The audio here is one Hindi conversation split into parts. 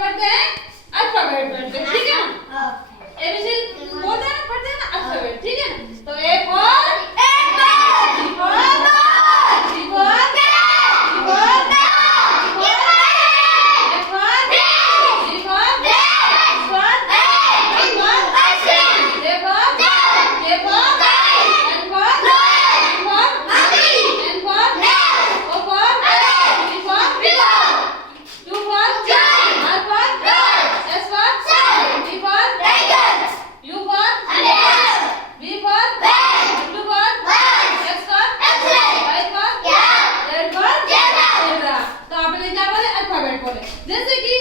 पढ़ते हैं अल्फाबेट पढ़ते हैं, ठीक है ना। एबीसी बोलते हैं ना, पढ़ते हैं ना अल्फाबेट, ठीक है ना। तो A for apple, B for ball, C for cat, D for dog, F for fish, G for bat, for bat, for machine, J for dog, K for kite, N for lion, M for mummy, N for nail, O for Alex, P for pillow, U for joy, R for rose, S for sun, T for tiger, U for Alex, B for bat, W for ball, X for x-ray, Y for cat, Z for zebra. तो आपने क्या बोले? अल्फाबेट बोले। जैसे कि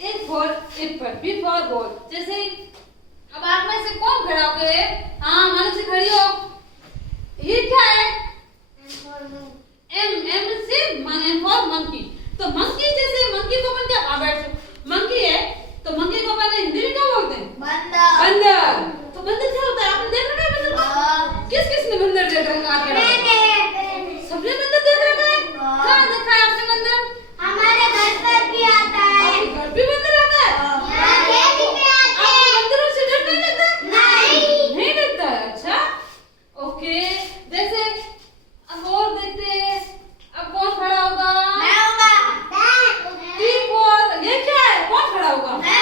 A for apple, B for ball. जैसे अब आप में से कौन खड़ा हो गए? हाँ, मानो से खड़ी हो। ये क्या है? एम से एम फॉर मंकी। तो मंकी, जैसे मंकी को अपन क्या बैठ मंकी है, तो मंकी को अपन हिंदी में क्या बोलते हैं? बंदर। तो बंदर क्या होता है? आपने देख रखा है बंदर को? किस ने बंदर देख रखा है? सबने बंदर देख रखा है। कहाँ देखा है आपने बंदर? हमारे घर पर भी आता है। आपके घर भी बंदर आता है? यहाँ खेती पे आते आपको हैं। बंदरों से डर नहीं लगता? नहीं लगता है। अच्छा, ओके। जैसे अब और देखते हैं, अब कौन खड़ा होगा? मैं होगा। टी फॉर, ये क्या है? कौन खड़ा होगा? मैं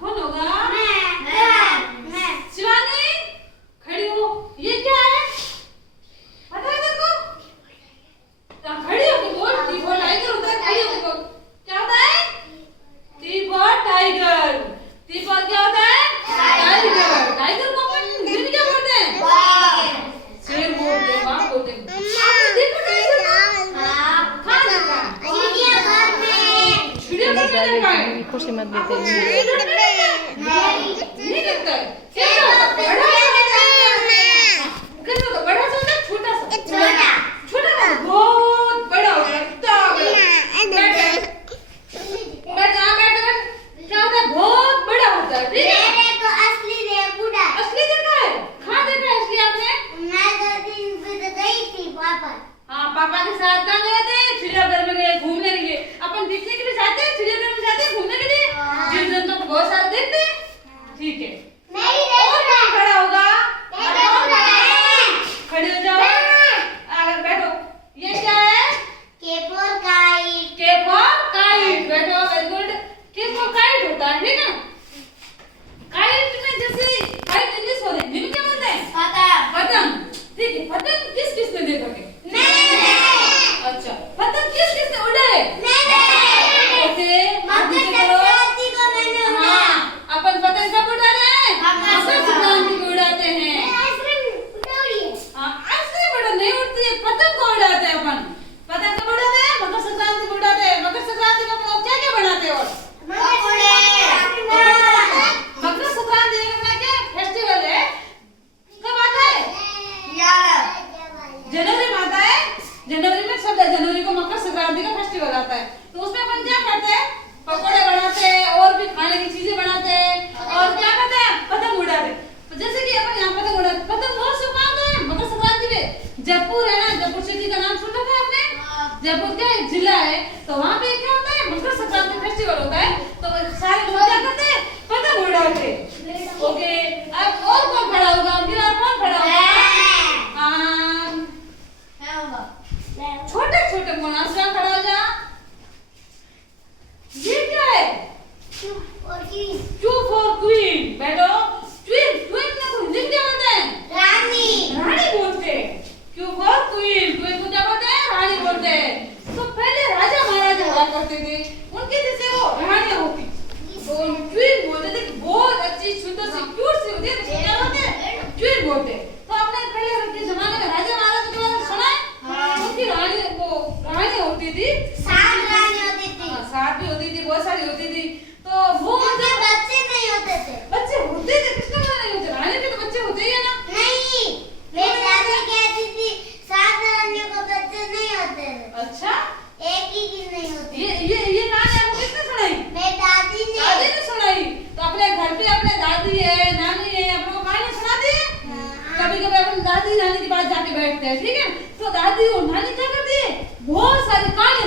कौन होगा? मैं शिवानी खड़ी हो। ये क्या है? पता है तेरे को? खड़ी होके बोल। टी फॉर टाइगर होता है, खड़ी होके बोल। क्या होता है? T for tiger. T for क्या होता है? टाइगर। टाइगर को अपन हिंदी में क्या बोलते हैं? शेर बोलते हैं, बाघ बोलते हैं। आपने देखा है शेर को? कहाँ देखा है? चिड़ियाघर में। चिड़ियाघर में देखा है? खुशी मत देते आपको हैं। चिड़ियाघर में देखा है? नहीं लगता है। कैसा होता है? बड़ा कैसा होता है? बड़ा सा होता है, छोटा सा? छोटा सा, बहुत बड़ा होता है, इतना बड़ा। बैठ जा, बैठ जा। क्या होता है? बहुत बड़ा होता है, ठीक है? मेरे को असली रेगुड़ा। असली देखा है? कहाँ देखा है असली आपने? मैं 2 दिन पे गई थी पापा। हाँ, पापा के साथ कहाँ गए थे? चिड़ियाघर में गए घूमने के लिए। अपन पिकनिक के लिए जाते हैं, चिड़ियाघर में जाते हैं घूमने के लिए। हाँ। जीव जंतु को बहुत सारे देखते हैं, ठीक है। मेरी और रेगुड़ा। कौन खड़ा होगा? मैं। खड़े हो जाओ, आगे बैठो। ये क्या है? के फॉर काइट। के फॉर काइट। बैठो, वेरी गुड। के फॉर काइट होता है, ठीक है। काइट में जैसे काइट इंग्लिश बोले, हिंदी में क्या बोलते हैं? पतंग। पतंग, ठीक है। पतंग किस ने देखा के? मैंने। अच्छा, पतंग किस ने उड़ाए? मैंने। ओके, मकर नीचे करो। संक्रांति को मैंने उड़ाया। हाँ, अपन पतंग कब उड़ा रहे हैं? मकर मकर संक्रांति को उड़ाते हैं। हाँ, आइसक्रीम बड़ा नहीं उड़ती है, पतंग को उड़ाते हैं अपन। पतंग कब उड़ाते हैं? मकर संक्रांति को उड़ाते हैं। मकर संक्रांति को अपन क्या क्या बनाते हैं? और मकर संक्रांति एक अपना क्या फेस्टिवल है? कब आता है? जनवरी में आता है। जनवरी में सब जनवरी को मकर संक्रांति का फेस्टिवल आता है। तो उसमें अपन क्या करते हैं? पकोड़े बनाते हैं और भी खाने की चीजें बनाते हैं और क्या करते हैं? पतंग उड़ाते हैं। तो जैसे कि अपन यहाँ पतंग उड़ाते हैं, पतंग बहुत से कहाँ होता है? मकर संक्रांति में। जयपुर है ना, जयपुर सिटी का नाम सुन रखा है आपने? जयपुर क्या एक जिला है, तो वहाँ पे क्या होता है? मकर संक्रांति फेस्टिवल होता है। तो सारे लोग क्या करते हैं? पतंग उड़ाते हैं। ओके, अब और कौन खड़ा होगा? अभी और कौन खड़ा होगा? छोटे छोटे मुनाफा खड़ा हो जा। ये क्या है? Two for queen. बैठो। क्वीन, क्वीन को हिंदी में क्या बोलते हैं? रानी बोलते हैं। क्यों फॉर क्वीन, क्वीन को क्या बोलते हैं? रानी बोलते हैं। तो पहले राजा महाराजा हुआ करते थे, उनके जैसे वो रानियां होती, तो क्वीन बोलते थे। बहुत अच्छी सुंदर सी क्यूट सी होती है, तो क्या बोलते हैं? क्वीन बोलते हैं। तो आपने पहले के जमाने में राजा महाराजा के बारे में सुना है? उनकी रानी होती थी। हाँ, साथ भी होती थी, बहुत सारी होती थी। तो वो बच्चे नहीं होते थे। बच्चे होते थे, किसके नहीं होते? रानी के तो बच्चे होते ही है ना। नहीं, मेरी दादी कहती थी 7 रानियों को बच्चे नहीं होते थे। अच्छा, एक ही की नहीं होती। ये कहानी आपको किसने सुनाई? मेरी दादी दादी ने। ने सुनाई। तो अपने घर पे अपने दादी है, नानी है, अपने को कहानी सुनाती है। कभी कभी अपन दादी नानी के पास जाके बैठते हैं, ठीक है। तो दादी और नानी क्या करती है? बहुत सारी कहानी